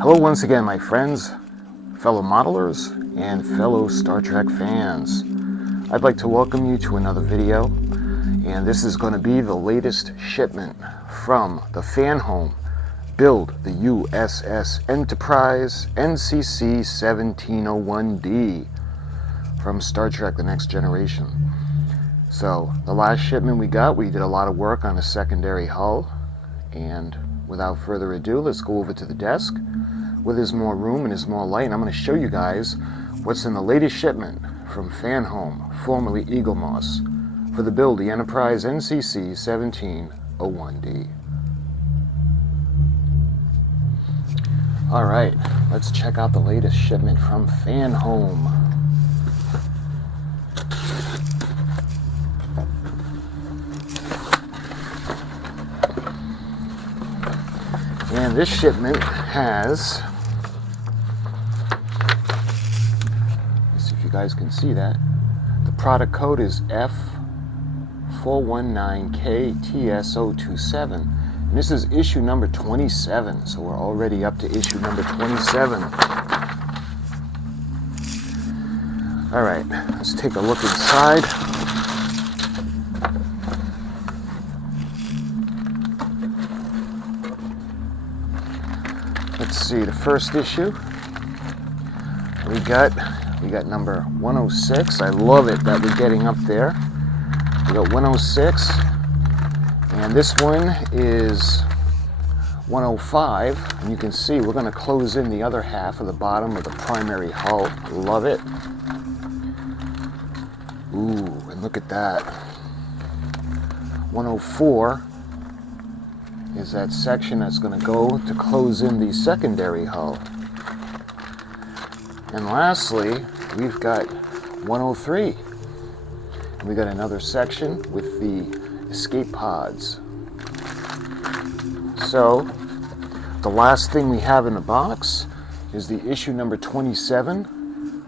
Hello once again, my friends, fellow modelers, and fellow Star Trek fans. I'd like to welcome you to another video, and this is going to be the latest shipment from the FanHome build, the U.S.S. Enterprise NCC 1701D from Star Trek The Next Generation. So the last shipment we did a lot of work on a secondary hull, and without further ado, let's go over to the desk where there's more room and there's more light, and I'm going to show you guys what's in the latest shipment from FanHome, formerly Eagle Moss, for the build, the Enterprise NCC 1701D. Alright, let's check out the latest shipment from FanHome. And this shipment has, let's see if you guys can see that. The product code is F419KTS027. And this is issue number 27. So we're already up to issue number 27. All right, let's take a look inside. Let's see, the first issue, we got number 106. I love it that we're getting up there. We got 106, and this one is 105, and you can see we're going to close in the other half of the bottom of the primary hull. Love it. Ooh, and look at that. 104 is that section that's going to go to close in the secondary hull. And lastly, we've got 103. And we got another section with the escape pods. So, the last thing we have in the box is the issue number 27,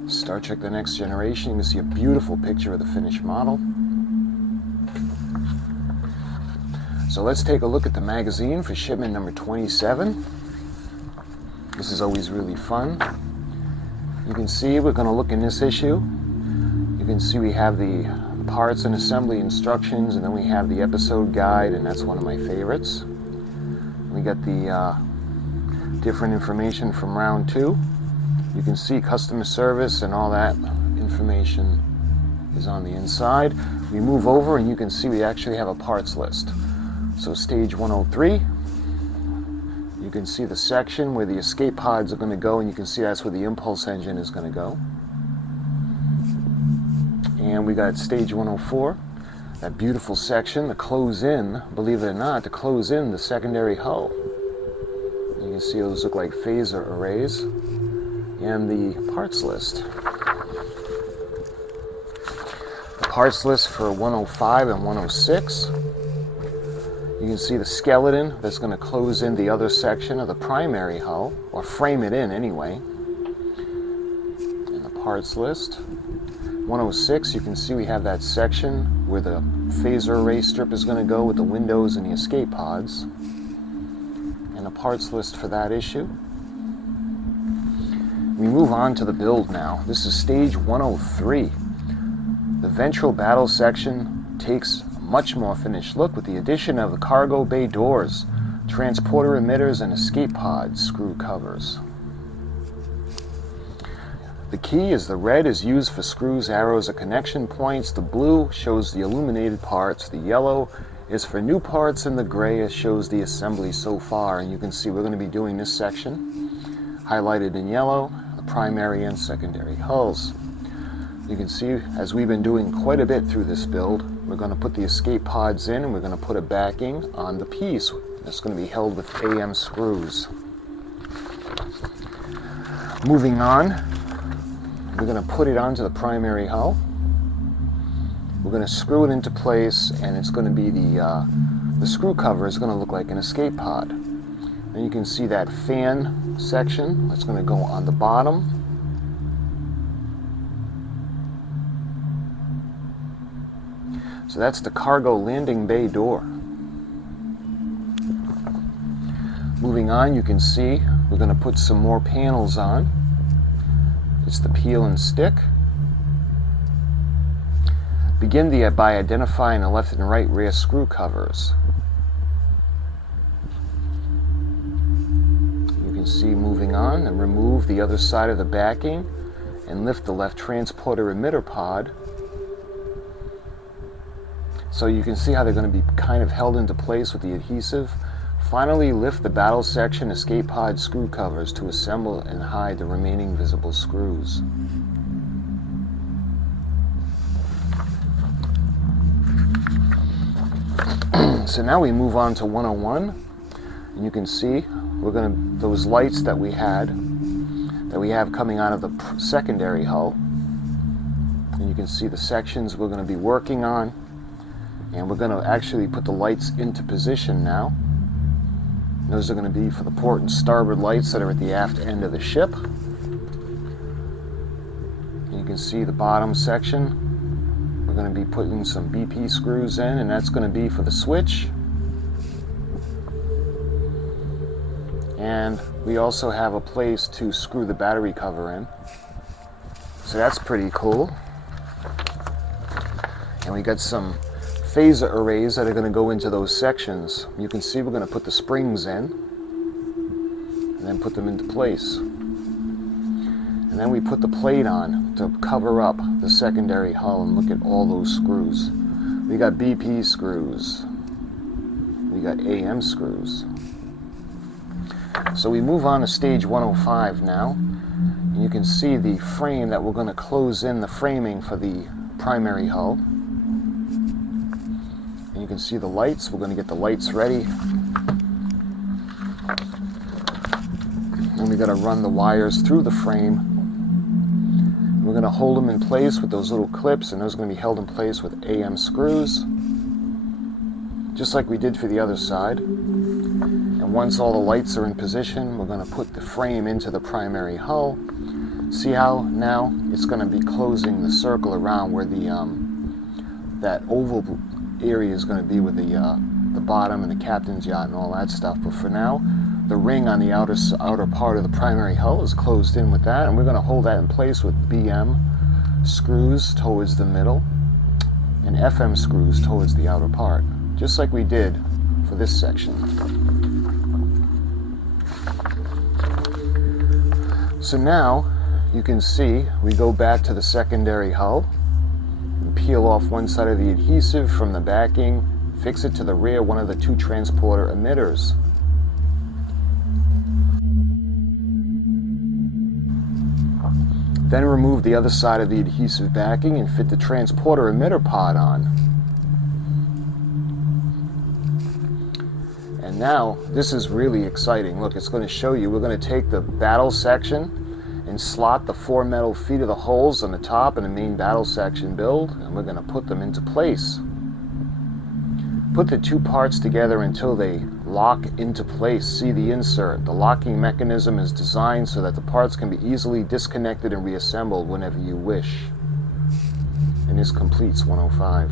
Star Trek The Next Generation. You can see a beautiful picture of the finished model. So let's take a look at the magazine for shipment number 27. This is always really fun. You can see we're going to look in this issue. You can see we have the parts and assembly instructions, and then we have the episode guide, and that's one of my favorites. We got the different information from round 2. You can see customer service and all that information is on the inside. We move over and you can see we actually have a parts list. So stage 103, you can see the section where the escape pods are going to go, and you can see that's where the impulse engine is going to go. And we got stage 104, that beautiful section, the close in, believe it or not, to close in the secondary hull. You can see those look like phaser arrays. And the parts list. The parts list for 105 and 106. You can see the skeleton that's going to close in the other section of the primary hull, or frame it in anyway. And the parts list. 106, you can see we have that section where the phaser array strip is going to go with the windows and the escape pods. And the parts list for that issue. We move on to the build now. This is stage 103. The ventral battle section takes much more finished look with the addition of the cargo bay doors, transporter emitters, and escape pod screw covers. The key is the red is used for screws, arrows, or connection points. The blue shows the illuminated parts. The yellow is for new parts, and the gray shows the assembly so far. And you can see we're going to be doing this section highlighted in yellow, the primary and secondary hulls. You can see, as we've been doing quite a bit through this build, we're going to put the escape pods in, and we're going to put a backing on the piece that's going to be held with AM screws. Moving on, we're going to put it onto the primary hull. We're going to screw it into place, and it's going to be the screw cover is going to look like an escape pod. And you can see that fan section that's going to go on the bottom. So that's the cargo landing bay door. Moving on, you can see we're going to put some more panels on. It's the peel and stick. Begin by identifying the left and right rear screw covers. You can see moving on, and remove the other side of the backing and lift the left transporter emitter pod. So you can see how they're going to be kind of held into place with the adhesive. Finally, lift the battle section escape pod screw covers to assemble and hide the remaining visible screws. So now we move on to 101, and you can see those lights that we have coming out of the secondary hull, and you can see the sections we're going to be working on, and we're going to actually put the lights into position now. Those are going to be for the port and starboard lights that are at the aft end of the ship. And you can see the bottom section. We're going to be putting some BP screws in, and that's going to be for the switch. And we also have a place to screw the battery cover in. So that's pretty cool. And we got some phaser arrays that are going to go into those sections. You can see we're going to put the springs in and then put them into place. And then we put the plate on to cover up the secondary hull, and look at all those screws. We got BP screws. We got AM screws. So we move on to stage 105 now. And you can see the frame that we're going to close in the framing for the primary hull. And you can see the lights. We're going to get the lights ready. And we got to run the wires through the frame. We're going to hold them in place with those little clips, and those are going to be held in place with AM screws, just like we did for the other side. And once all the lights are in position, we're going to put the frame into the primary hull. See how now it's going to be closing the circle around where that oval area is going to be with the bottom and the captain's yacht and all that stuff. But for now, the ring on the outer part of the primary hull is closed in with that, and we're going to hold that in place with BM screws towards the middle and FM screws towards the outer part, just like we did for this section. So now you can see we go back to the secondary hull and peel off one side of the adhesive from the backing, fix it to the rear one of the two transporter emitters. Then remove the other side of the adhesive backing and fit the transporter emitter pod on. And now, this is really exciting. Look, it's going to show you, we're going to take the battle section and slot the 4 metal feet of the holes on the top and the main battle section build, and we're going to put them into place. Put the two parts together until they lock into place. See the insert. The locking mechanism is designed so that the parts can be easily disconnected and reassembled whenever you wish. And this completes 105.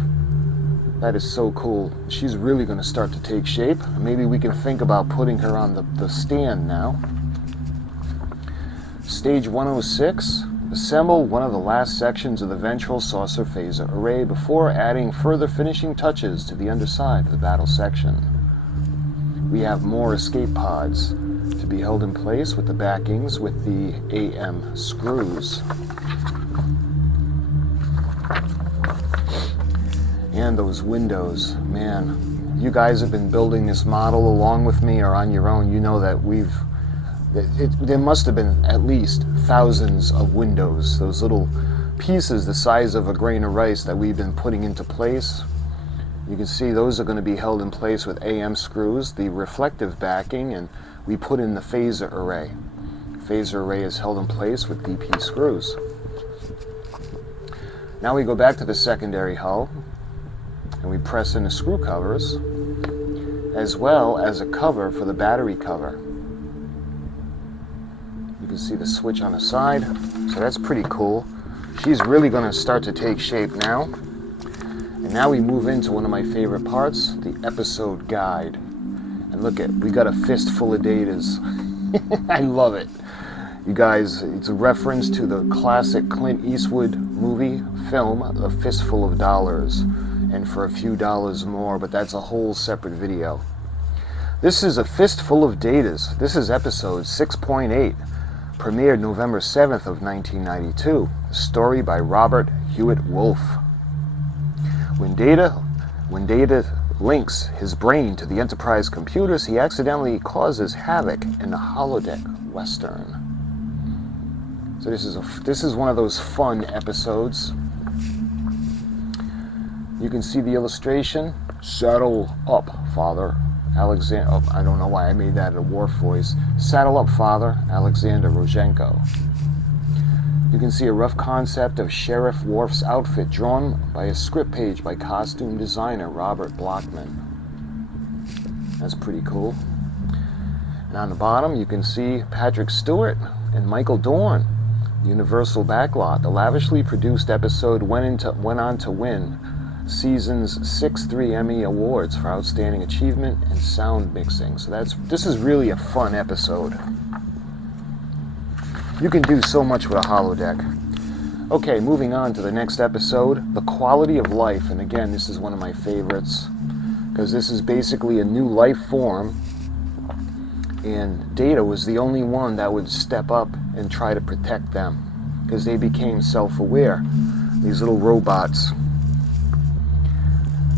That is so cool. She's really going to start to take shape. Maybe we can think about putting her on the stand now. Stage 106. Assemble one of the last sections of the ventral saucer phaser array before adding further finishing touches to the underside of the battle section. We have more escape pods to be held in place with the backings with the AM screws. And those windows, man, you guys have been building this model along with me or on your own. You know that there must have been at least thousands of windows, those little pieces the size of a grain of rice that we've been putting into place. You can see those are going to be held in place with AM screws, the reflective backing, and we put in the phaser array. Phaser array is held in place with BP screws. Now we go back to the secondary hull and we press in the screw covers as well as a cover for the battery cover. You can see the switch on the side, so that's pretty cool. She's really going to start to take shape now. And now we move into one of my favorite parts, the episode guide. And look at, we got a fistful of datas. I love it. You guys, it's a reference to the classic Clint Eastwood movie film, A Fistful of Dollars, and For a Few Dollars More, but that's a whole separate video. This is A Fistful of Datas. This is episode 6.8, premiered November 7th of 1992. A story by Robert Hewitt Wolfe. When Data links his brain to the Enterprise computers, he accidentally causes havoc in the holodeck Western. So this is one of those fun episodes. You can see the illustration. Saddle up, Father. Alexander. Oh, I don't know why I made that a Worf voice. Saddle up, Father. Alexander Rozhenko. You can see a rough concept of Sheriff Worf's outfit drawn by a script page by costume designer Robert Blockman. That's pretty cool. And on the bottom, you can see Patrick Stewart and Michael Dorn. Universal backlot. The lavishly produced episode went on to win season's 6 Emmy Awards for outstanding achievement and sound mixing. So this is really a fun episode. You can do so much with a holodeck. Okay, moving on to the next episode, The Quality of Life. And again, this is one of my favorites because this is basically a new life form, and Data was the only one that would step up and try to protect them because they became self-aware, these little robots.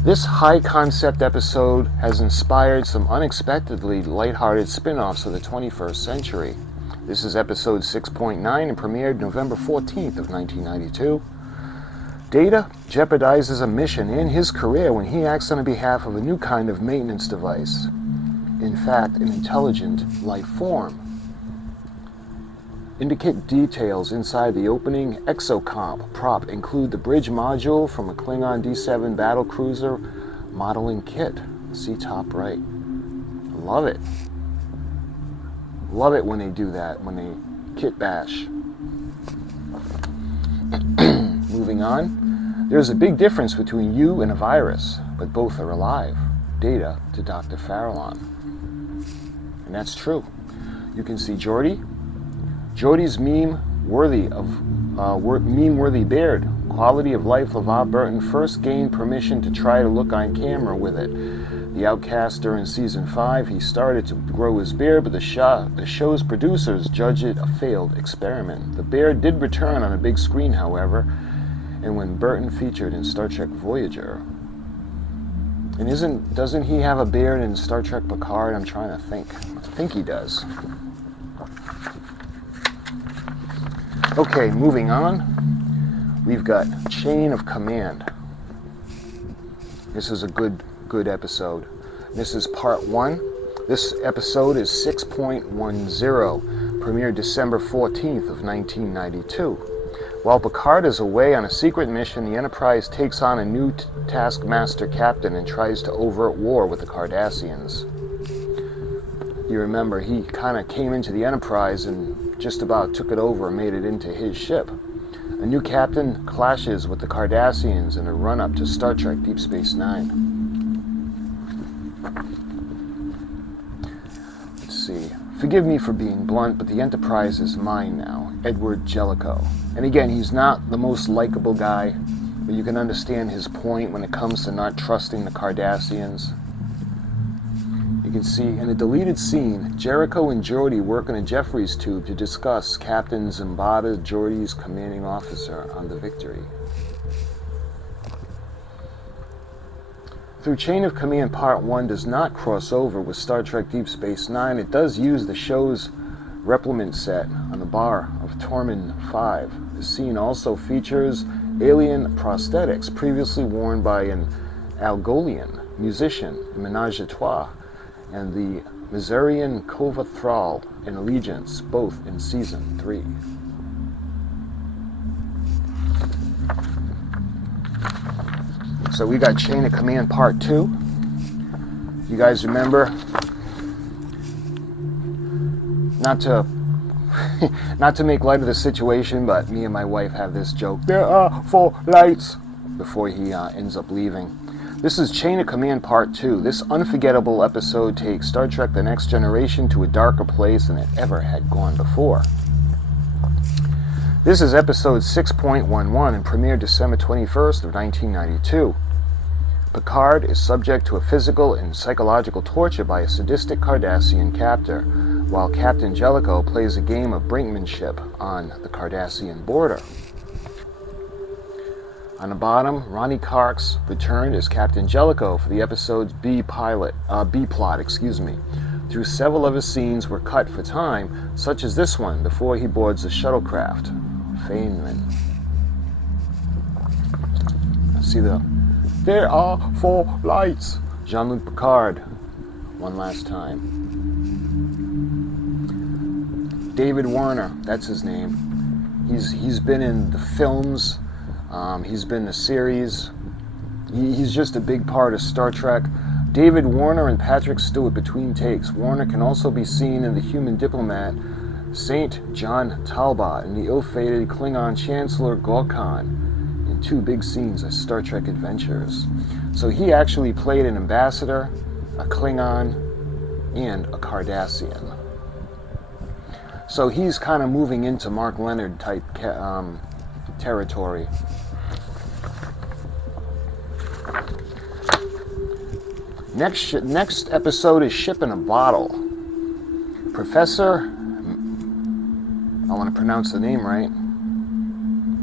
This high-concept episode has inspired some unexpectedly lighthearted spin-offs of the 21st century. This is episode 6.9 and premiered November 14th of 1992. Data jeopardizes a mission and his career when he acts on behalf of a new kind of maintenance device. In fact, an intelligent life form. Indicate details inside the opening exocomp prop include the bridge module from a Klingon D7 battlecruiser modeling kit. See top right. Love it. Love it when they do that, when they kit bash. Moving on. There's a big difference between you and a virus, but both are alive. Data to Dr. Farallon. And that's true. You can see Geordi. Geordi's meme-worthy beard. Quality of Life LeVar Burton first gained permission to try to look on camera with it. The Outcast during season 5, he started to grow his beard, but the show's producers judged it a failed experiment. The beard did return on a big screen, however, and when Burton featured in Star Trek Voyager. And doesn't he have a beard in Star Trek Picard? I'm trying to think. I think he does. Okay, moving on. We've got Chain of Command. This is a good episode. This is part 1. This episode is 6.10, premiered December 14th of 1992. While Picard is away on a secret mission, the Enterprise takes on a new taskmaster captain and tries to avert war with the Cardassians. You remember, he kind of came into the Enterprise and just about took it over and made it into his ship. A new captain clashes with the Cardassians in a run-up to Star Trek Deep Space Nine. Let's see. Forgive me for being blunt, but the Enterprise is mine now. Edward Jellicoe. And again, he's not the most likable guy, but you can understand his point when it comes to not trusting the Cardassians. You can see in a deleted scene, Jericho and Geordi work in a Jeffries tube to discuss Captain Zambada, Geordi's commanding officer, on the Victory. Through Chain of Command Part 1 does not cross over with Star Trek Deep Space Nine, it does use the show's replement set on the bar of Tormund 5. The scene also features alien prosthetics previously worn by an Algolian musician in Menage a Trois, and the Missourian Kova Thrall in Allegiance, both in Season 3. So we got Chain of Command Part 2. You guys remember, not to make light of the situation, but me and my wife have this joke, there are 4 lights, before he ends up leaving. This is Chain of Command Part 2. This unforgettable episode takes Star Trek The Next Generation to a darker place than it ever had gone before. This is episode 6.11 and premiered December 21st of 1992. Picard is subject to a physical and psychological torture by a sadistic Cardassian captor, while Captain Jellicoe plays a game of brinkmanship on the Cardassian border. On the bottom, Ronnie Karks returned as Captain Jellicoe for the episode's B-plot. Through several of his scenes were cut for time, such as this one before he boards the shuttlecraft. Feynman. See there are 4 lights. Jean-Luc Picard. One last time. David Warner, that's his name. He's been in the films. He's been in the series. He's just a big part of Star Trek. David Warner and Patrick Stewart between takes. Warner can also be seen in The Human Diplomat, St. John Talbot, and the ill-fated Klingon Chancellor Gorkon in 2 big scenes of Star Trek Adventures. So he actually played an ambassador, a Klingon, and a Cardassian. So he's kind of moving into Mark Leonard type territory. Next episode is Ship in a Bottle. Professor, I want to pronounce the name right,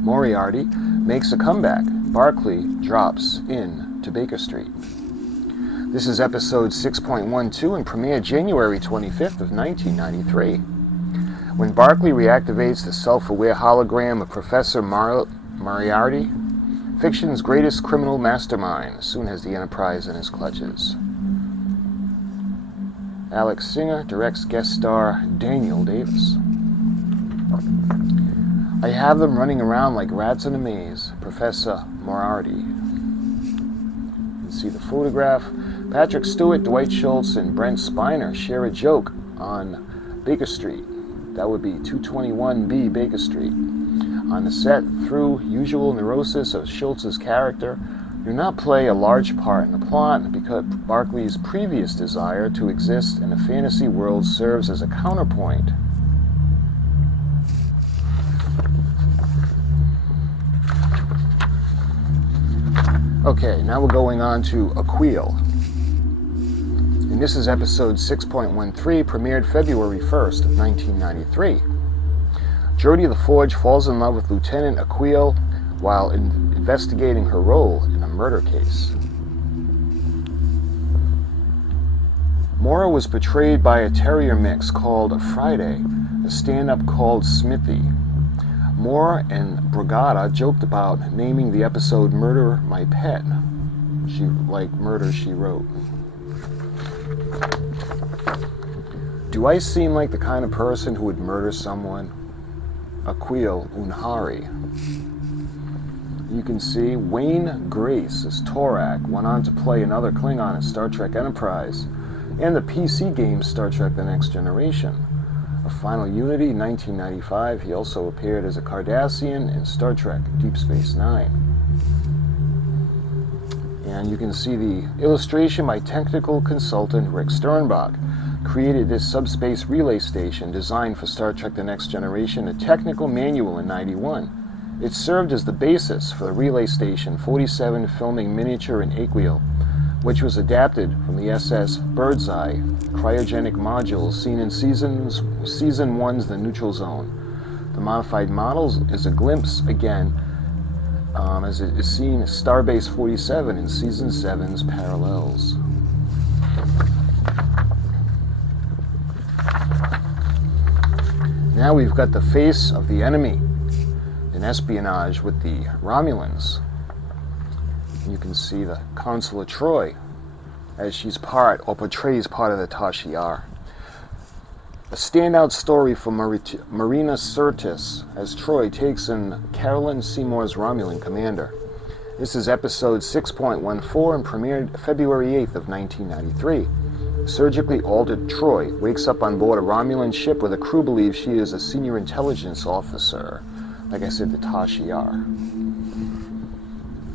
Moriarty makes a comeback. Barclay drops in to Baker Street. This is episode 6.12 and premiered January 25th of 1993. When Barclay reactivates the self-aware hologram of Professor Moriarty, fiction's greatest criminal mastermind soon has the Enterprise in his clutches. Alex Singer directs guest star Daniel Davis. I have them running around like rats in a maze, Professor Moriarty. You can see the photograph. Patrick Stewart, Dwight Schultz, and Brent Spiner share a joke on Baker Street. That would be 221B Baker Street. On the set, through usual neurosis of Schultz's character, do not play a large part in the plot because Barclay's previous desire to exist in a fantasy world serves as a counterpoint. Okay, now we're going on to Aquil. And this is episode 6.13, premiered February 1st of 1993. Geordi LaForge falls in love with Lieutenant Aquil while investigating her role in a murder case. Maura was portrayed by a terrier mix called Friday, a stand-up called Smithy. Maura and Brigada joked about naming the episode Murder My Pet. Like Murder, She Wrote. Do I seem like the kind of person who would murder someone? Aquil Unhari. You can see Wayne Grace as Torak went on to play another Klingon in Star Trek Enterprise and the PC game Star Trek The Next Generation. A Final Unity, 1995, he also appeared as a Cardassian in Star Trek Deep Space Nine. And you can see the illustration by technical consultant Rick Sternbach. Created this subspace relay station designed for Star Trek The Next Generation, a technical manual in '91. It served as the basis for the Relay Station 47 filming miniature in Aquil, which was adapted from the U.S.S. Birdseye cryogenic modules seen in Season 1's The Neutral Zone. The modified models is a glimpse again as it is seen as Starbase 47 in Season 7's Parallels. Now we've got the face of the enemy in espionage with the Romulans. You can see the Consular Troi as she's portrays part of the Tashiar. A standout story for Marina Sirtis as Troi takes in Carolyn Seymour's Romulan commander. This is episode 6.14 and premiered February 8th of 1993. Surgically altered Troi wakes up on board a Romulan ship where the crew believes she is a senior intelligence officer. Like I said, the Tashiar.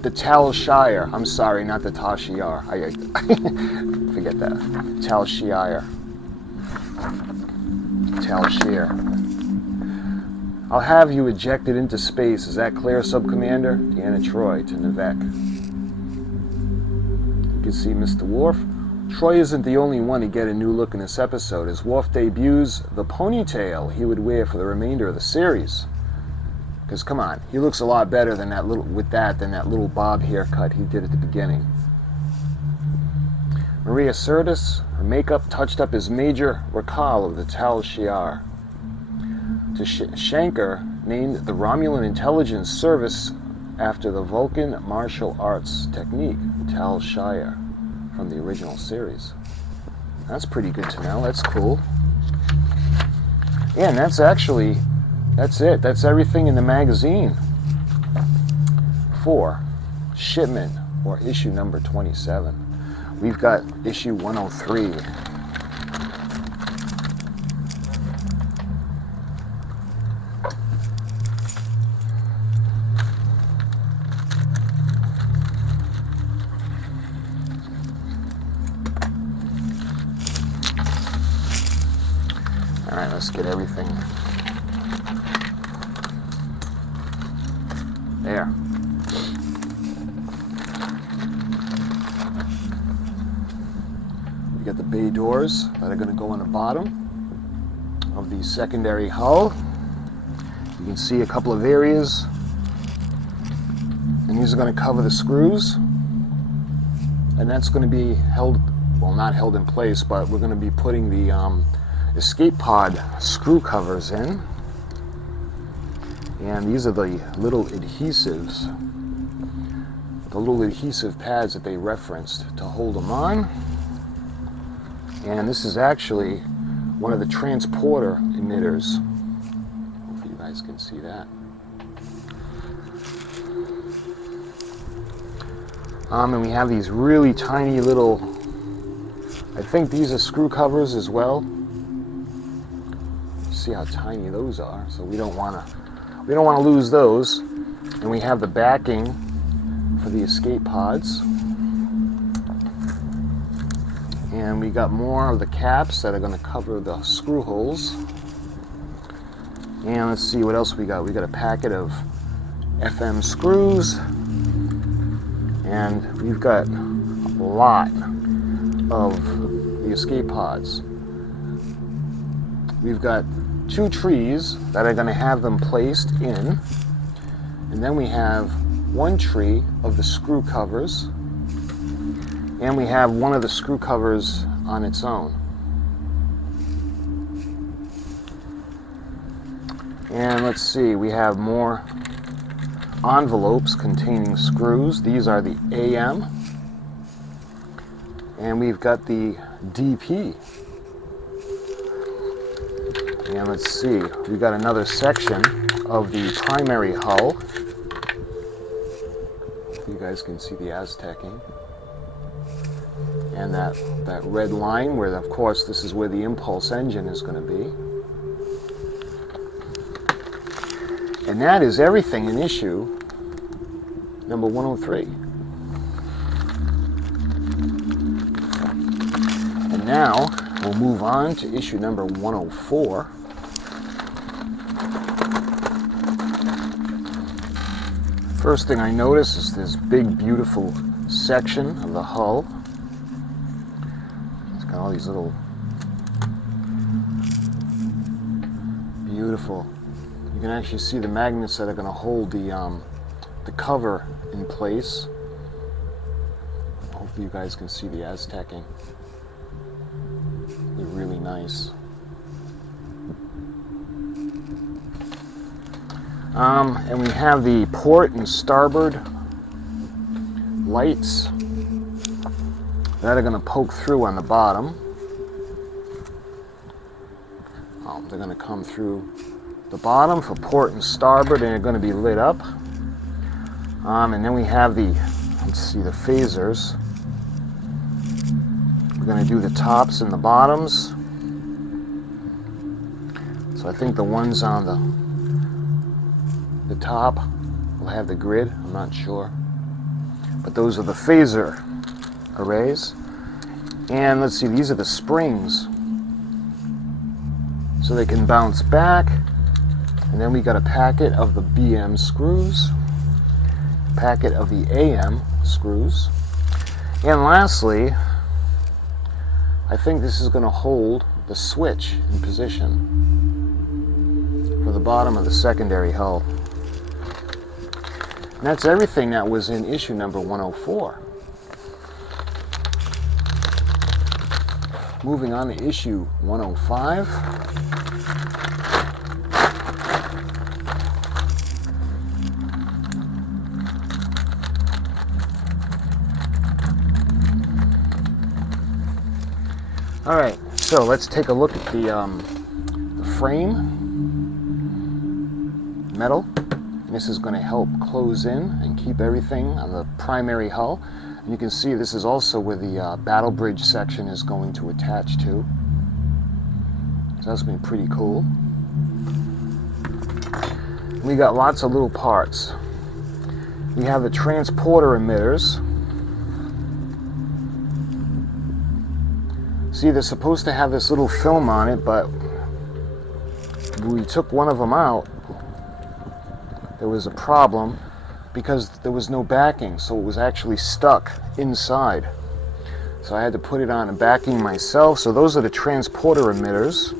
the Tal Shire. I'm sorry, not the Tal Shiar. I forget that. Tal Shire. Tal Shire. I'll have you ejected into space. Is that clear, Sub-Commander? Deanna Troi to Nivek. You can see Mr. Worf. Troi isn't the only one to get a new look in this episode. As Worf debuts the ponytail he would wear for the remainder of the series. Because come on, he looks a lot better than that little bob haircut he did at the beginning. Maria Sirtis, her makeup touched up his major recall of the Tal Shiar. To Shankar, named the Romulan Intelligence Service after the Vulcan martial arts technique, Tal Shire, from the original series. That's pretty good to know. That's cool. Yeah, and that's it. That's everything in the magazine for Shipment, or issue number 27. We've got issue 103. All right, let's get everything there. We got the bay doors that are going to go on the bottom of the secondary hull. You can see a couple of areas, and these are going to cover the screws, and that's going to be held, well, not held in place, but we're going to be putting the escape pod screw covers in. And these are the little adhesives, the little adhesive pads that they referenced to hold them on. And this is actually one of the transporter emitters. Hopefully you guys can see that. And we have these really tiny little, I think these are screw covers as well. See how tiny those are, so we don't want to lose those. And we have the backing for the escape pods, and we got more of the caps that are going to cover the screw holes. And let's see what else we got. We got a packet of FM screws, and we've got a lot of the escape pods. We've got 2 trees that are going to have them placed in, and then we have 1 tree of the screw covers, and we have one of the screw covers on its own. And let's see, we have more envelopes containing screws. These are the AM, and we've got the DP. And let's see, we got another section of the primary hull. You guys can see the Aztecing. And that red line where, of course, this is where the impulse engine is going to be. And that is everything in issue number 103. And now we'll move on to issue number 104. First thing I notice is this big, beautiful section of the hull. It's got all these little beautiful. You can actually see the magnets that are going to hold the cover in place. Hopefully you guys can see the Aztecing. They're really nice. And we have the port and starboard lights that are going to poke through on the bottom. They're going to come through the bottom for port and starboard, and they're going to be lit up. And then we have the, let's see, the phasers. We're going to do the tops and the bottoms. So I think the ones on the top will have the grid. I'm not sure. But those are the phaser arrays. And let's see, these are the springs. So they can bounce back. And then we got a packet of the BM screws, packet of the AM screws. And lastly, I think this is going to hold the switch in position for the bottom of the secondary hull. And that's everything that was in issue number 104. Moving on to issue 105. All right, so let's take a look at the frame, metal. This is going to help close in and keep everything on the primary hull. And you can see this is also where the battle bridge section is going to attach to. So that's going to be pretty cool. We got lots of little parts. We have the transporter emitters. See, they're supposed to have this little film on it, but we took one of them out. There was a problem because there was no backing, so it was actually stuck inside. So I had to put it on a backing myself. So those are the transporter emitters.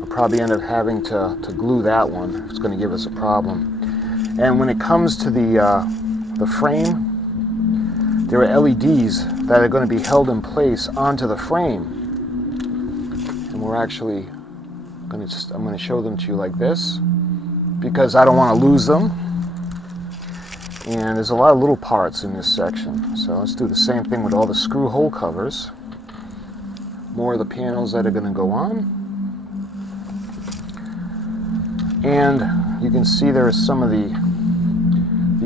I'll probably end up having to glue that one if it's going to give us a problem. And when it comes to the frame, there are LEDs that are going to be held in place onto the frame. And we're actually I'm going to show them to you like this because I don't want to lose them. And there's a lot of little parts in this section. So let's do the same thing with all the screw hole covers. More of the panels that are going to go on. And you can see there are some of the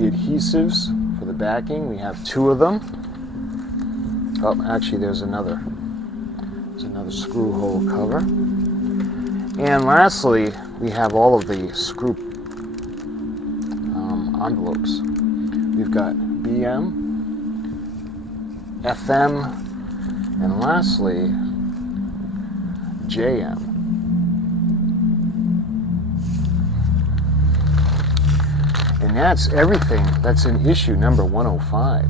adhesives for the backing. We have 2 of them. Oh, actually there's another screw hole cover. And lastly, we have all of the screw envelopes. We've got BM, FM, and lastly, JM. And that's everything that's in issue number 105.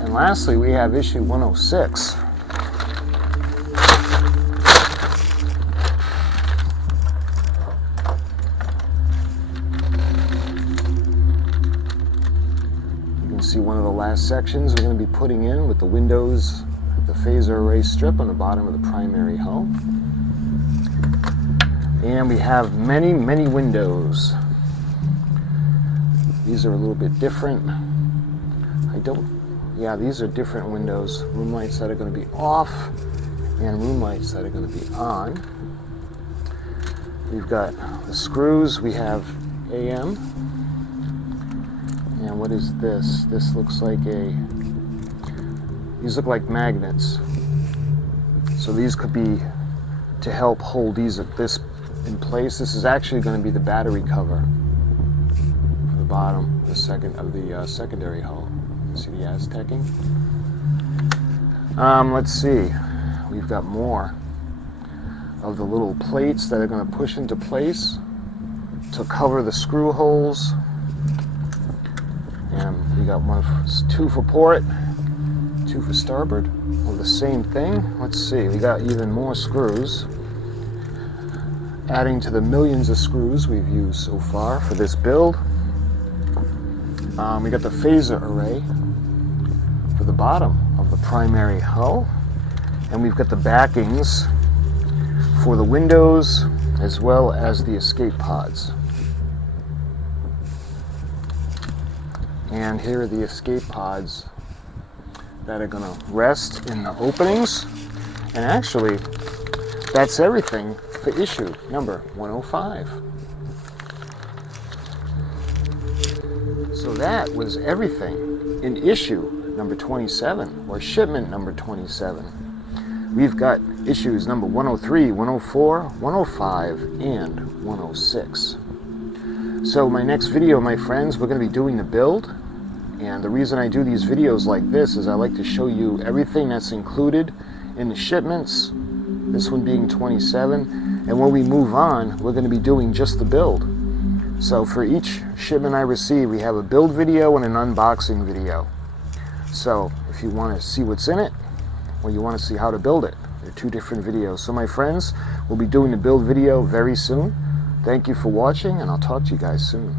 And lastly, we have issue 106. See one of the last sections we're going to be putting in with the windows, the phaser array strip on the bottom of the primary hull. And we have many, many windows. These are a little bit different. These are different windows. Room lights that are going to be off and room lights that are going to be on. We've got the screws. We have AM. And what is this? This looks like these look like magnets. So these could be to help hold this in place. This is actually going to be the battery cover for the bottom, the secondary hull. You see the Aztecing? Let's see. We've got more of the little plates that are going to push into place to cover the screw holes. And we got 2 for port, 2 for starboard, of the same thing. Let's see, we got even more screws, adding to the millions of screws we've used so far for this build. We got the phaser array for the bottom of the primary hull, and we've got the backings for the windows as well as the escape pods. And here are the escape pods that are going to rest in the openings. And actually, that's everything for issue number 105. So that was everything in issue number 27, or shipment number 27. We've got issues number 103, 104, 105, and 106. So my next video, my friends, we're going to be doing the build. And the reason I do these videos like this is I like to show you everything that's included in the shipments, this one being 27. And when we move on, we're going to be doing just the build. So for each shipment I receive, we have a build video and an unboxing video. So if you want to see what's in it, or you want to see how to build it, they're two different videos. So my friends, we'll be doing the build video very soon. Thank you for watching, and I'll talk to you guys soon.